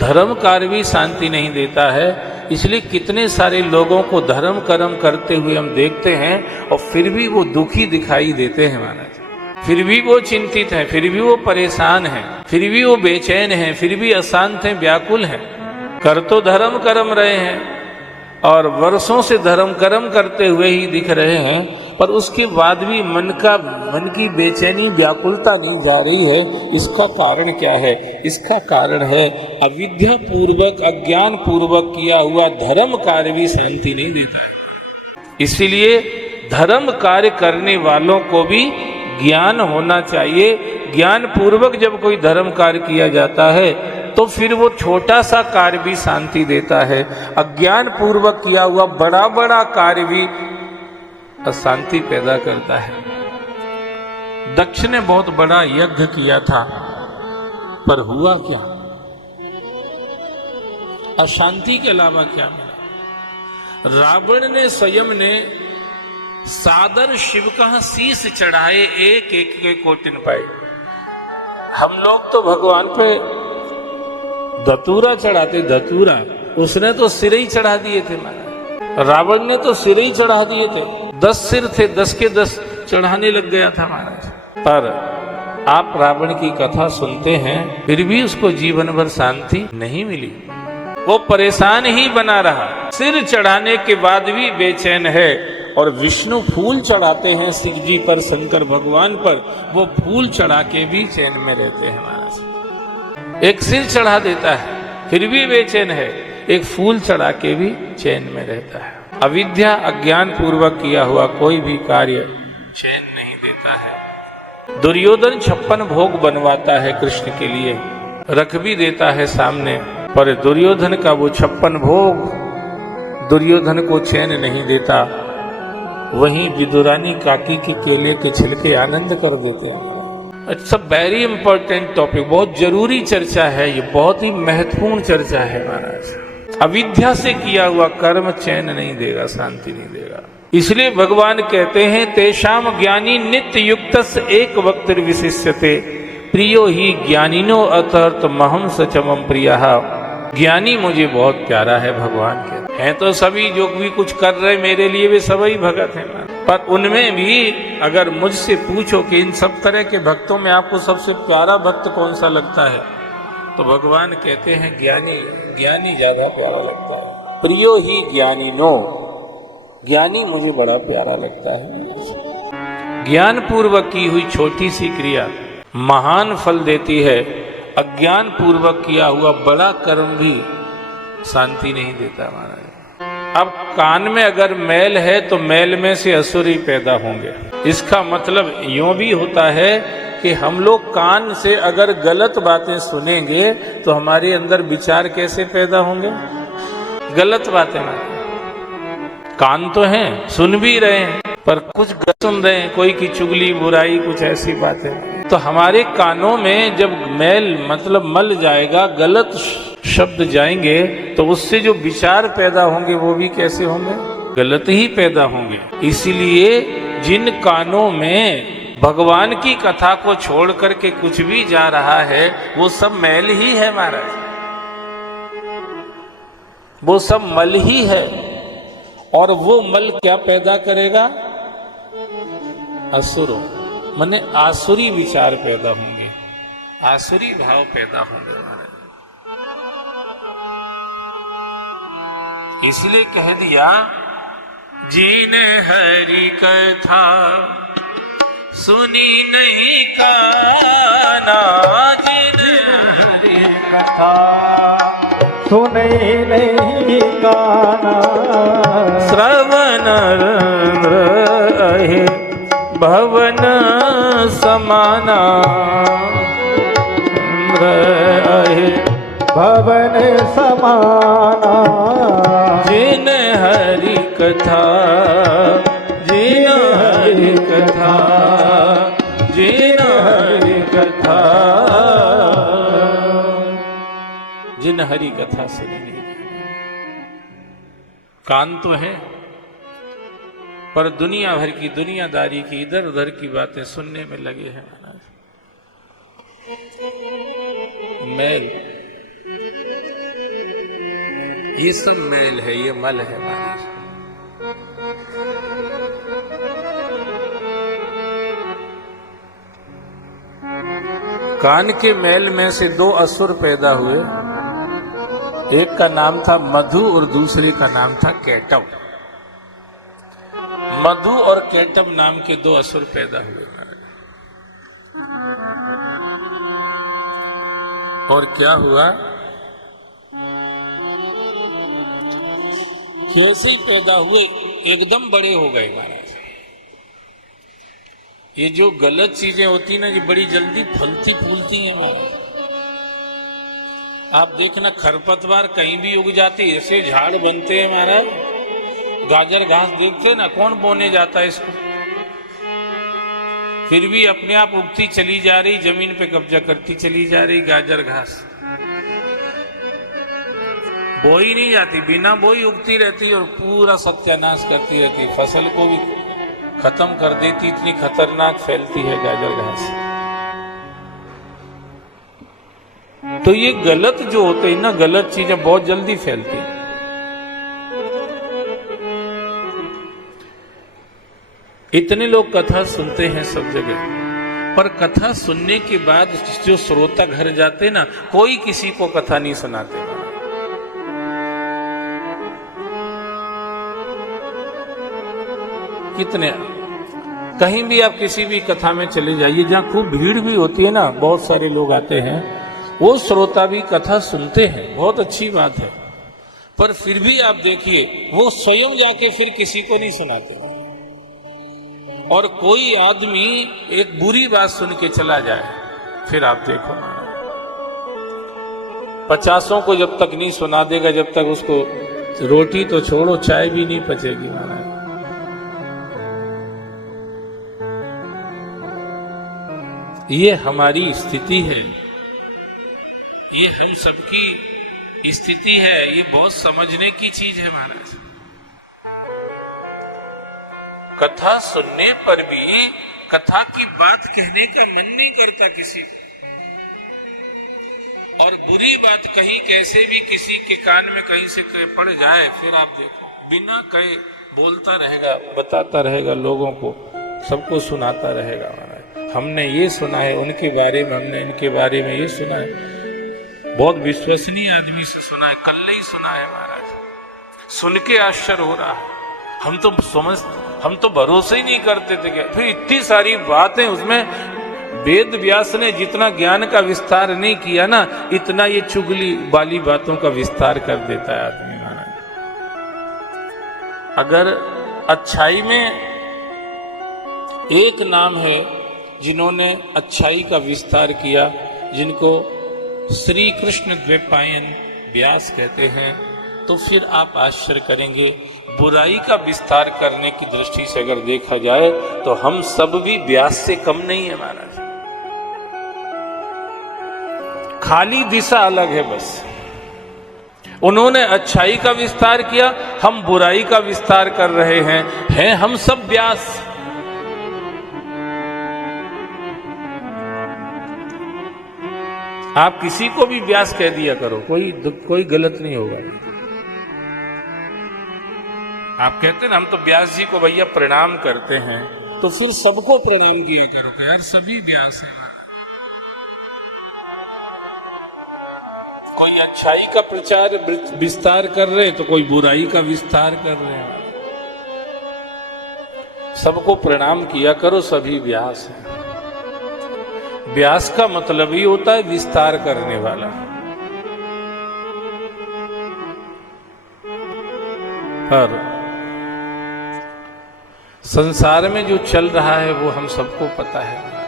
धर्म कार्य भी शांति नहीं देता है। इसलिए कितने सारे लोगों को धर्म कर्म करते हुए हम देखते हैं और फिर भी वो दुखी दिखाई देते हैं महाराज, फिर भी वो चिंतित हैं, फिर भी वो परेशान हैं, फिर भी वो बेचैन हैं, फिर भी अशांत हैं, व्याकुल हैं। कर तो धर्म कर्म रहे हैं और वर्षों से धर्म कर्म करते हुए ही दिख रहे हैं, पर उसके बाद भी मन की बेचैनी व्याकुलता नहीं जा रही है। इसका कारण क्या है? इसका कारण है अविद्या पूर्वक अज्ञान पूर्वक किया हुआ धर्म कार्य भी शांति नहीं देता है। इसीलिए धर्म कार्य करने वालों को भी ज्ञान होना चाहिए। ज्ञान पूर्वक जब कोई धर्म कार्य किया जाता है तो फिर वो छोटा सा कार्य भी शांति देता है। अज्ञान पूर्वक किया हुआ बड़ा बड़ा कार्य भी अशांति पैदा करता है। दक्ष ने बहुत बड़ा यज्ञ किया था, पर हुआ क्या? अशांति के अलावा क्या मिला? रावण ने स्वयं ने सादर शिव का शीश चढ़ाए, एक एक के कोटिन पाए। हम लोग तो भगवान पे धतूरा चढ़ाते, धतूरा, उसने तो सिर ही चढ़ा दिए थे महाराज। रावण ने तो सिर ही चढ़ा दिए थे, 10 सिर थे, 10 के 10 चढ़ाने लग गया था महाराज। पर आप रावण की कथा सुनते हैं, फिर भी उसको जीवन भर शांति नहीं मिली, वो परेशान ही बना रहा, सिर चढ़ाने के बाद भी बेचैन है। और विष्णु फूल चढ़ाते हैं शिव जी पर, शंकर भगवान पर, वो फूल चढ़ा के भी चैन में रहते हैं महाराज। एक सिर चढ़ा देता है फिर भी बेचैन है, एक फूल चढ़ा के भी चैन में रहता है। अविद्या अज्ञान पूर्वक किया हुआ कोई भी कार्य चैन नहीं देता है। दुर्योधन 56 भोग बनवाता है कृष्ण के लिए, रख भी देता है सामने, पर दुर्योधन का वो 56 भोग दुर्योधन को चैन नहीं देता। वहीं विदुरानी काकी के केले के छिलके आनंद कर देते हैं। It's a very important topic, बहुत जरूरी चर्चा है ये, बहुत ही महत्वपूर्ण चर्चा है महाराज। अविद्या से किया हुआ कर्म चैन नहीं देगा, शांति नहीं देगा। इसलिए भगवान कहते हैं तेषाम ज्ञानी नित्य युक्तस् एक वक्त विशिष्यते प्रियो ही ज्ञानिनो अतर्थ महम सचमम प्रियः। ज्ञानी मुझे बहुत प्यारा है, भगवान के हैं तो सभी जो भी कुछ कर रहे मेरे लिए वे सभी भगत हैं, पर उनमें भी अगर मुझसे पूछो कि इन सब तरह के भक्तों में आपको सबसे प्यारा भक्त कौन सा लगता है, तो भगवान कहते हैं ज्ञानी, ज्ञानी ज्यादा प्यारा लगता है। प्रियो ही ज्ञानी नो, ज्ञानी मुझे बड़ा प्यारा लगता है। ज्ञान पूर्वक की हुई छोटी सी क्रिया महान फल देती है, अज्ञान पूर्वक किया हुआ बड़ा कर्म भी शांति नहीं देता महाराज। अब कान में अगर मैल है तो मैल में से असुर ही पैदा होंगे। इसका मतलब यूं भी होता है कि हम लोग कान से अगर गलत बातें सुनेंगे तो हमारे अंदर विचार कैसे पैदा होंगे? गलत बातें ना, कान तो हैं, सुन भी रहे हैं, पर कुछ गलत सुन रहे हैं, कोई की चुगली बुराई कुछ ऐसी बातें। तो हमारे कानों में जब मैल मतलब मल जाएगा, गलत शब्द जाएंगे, तो उससे जो विचार पैदा होंगे वो भी कैसे होंगे? गलत ही पैदा होंगे। इसीलिए जिन कानों में भगवान की कथा को छोड़ करके कुछ भी जा रहा है वो सब मैल ही है महाराज, वो सब मल ही है। और वो मल क्या पैदा करेगा? असुरों, माने आसुरी विचार पैदा होंगे, आसुरी भाव पैदा होंगे महाराज। इसलिए कह दिया जिन हरि कथा सुनी नहीं काना, जिन हरि कथा सुनी नहीं काना, श्रवण रहे भवन समाना, रहे भवन समाना। जिन हरि कथा, जिन हरि कथा, जिन हरि कथा, जिन हरि कथा सुनी नहीं। कान तो है पर दुनिया भर की दुनियादारी की इधर उधर की बातें सुनने में लगे हैं महाराज। मैं ये सब मैल है, ये मल है महाराज। कान के मैल में से दो असुर पैदा हुए, एक का नाम था मधु और दूसरे का नाम था केटव। मधु और केटव नाम के दो असुर पैदा हुए और क्या हुआ, कैसे ही पैदा हुए एकदम बड़े हो गए महाराज। ये जो गलत चीजें होती ना कि बड़ी जल्दी फलती फूलती हैं महाराज। आप देखना खरपतवार कहीं भी उग जाती, ऐसे झाड़ बनते हैं महाराज। गाजर घास देखते ना, कौन बोने जाता है इसको, फिर भी अपने आप उगती चली जा रही, जमीन पे कब्जा करती चली जा रही गाजर घास। बोई नहीं जाती, बिना बोई उगती रहती और पूरा सत्यानाश करती रहती, फसल को भी खत्म कर देती, इतनी खतरनाक फैलती है गाजर घास। तो ये गलत जो होते हैं ना, गलत चीजें बहुत जल्दी फैलती हैं। इतने लोग कथा सुनते हैं सब जगह, पर कथा सुनने के बाद जो श्रोता घर जाते ना, कोई किसी को कथा नहीं सुनाते। कितने, कहीं भी आप किसी भी कथा में चले जाइए जहां खूब भीड़ भी होती है ना, बहुत सारे लोग आते हैं, वो श्रोता भी कथा सुनते हैं, बहुत अच्छी बात है, पर फिर भी आप देखिए वो स्वयं जाके फिर किसी को नहीं सुनाते। और कोई आदमी एक बुरी बात सुन के चला जाए, फिर आप देखो 50 को जब तक नहीं सुना देगा, जब तक उसको रोटी तो छोड़ो चाय भी नहीं पचेगी महाराज। ये हमारी स्थिति है, ये हम सबकी स्थिति है, ये बहुत समझने की चीज है महाराज। कथा सुनने पर भी कथा की बात कहने का मन नहीं करता किसी को, और बुरी बात कहीं कैसे भी किसी के कान में कहीं से पड़ जाए, फिर आप देखो बिना कहे बोलता रहेगा, बताता रहेगा, लोगों को सबको सुनाता रहेगा महाराज। हमने ये सुना है उनके बारे में, हमने इनके बारे में ये सुना है, बहुत विश्वसनीय आदमी से सुना है, कल ही सुना है महाराज। सुन के आश्चर्य हो रहा है, हम तो भरोसे ही नहीं करते थे क्या, फिर इतनी सारी बातें उसमें। वेद व्यास ने जितना ज्ञान का विस्तार नहीं किया ना, इतना ये चुगली वाली बातों का विस्तार कर देता है आदमी महाराज। अगर अच्छाई में एक नाम है जिन्होंने अच्छाई का विस्तार किया, जिनको श्री कृष्ण द्वैपायन व्यास कहते हैं, तो फिर आप आश्चर्य करेंगे। बुराई का विस्तार करने की दृष्टि से अगर देखा जाए तो हम सब भी व्यास से कम नहीं है महाराज, खाली दिशा अलग है बस। उन्होंने अच्छाई का विस्तार किया, हम बुराई का विस्तार कर रहे हैं हम सब व्यास। आप किसी को भी व्यास कह दिया करो, कोई गलत नहीं होगा। आप कहते हैं ना हम तो व्यास जी को भैया प्रणाम करते हैं, तो फिर सबको प्रणाम किया करो कि यार सभी व्यास है। कोई अच्छाई का प्रचार विस्तार कर रहे हैं तो कोई बुराई का विस्तार कर रहे हैं। सबको प्रणाम किया करो, सभी व्यास हैं। व्यास का मतलब ही होता है विस्तार करने वाला। पर संसार में जो चल रहा है वो हम सबको पता है।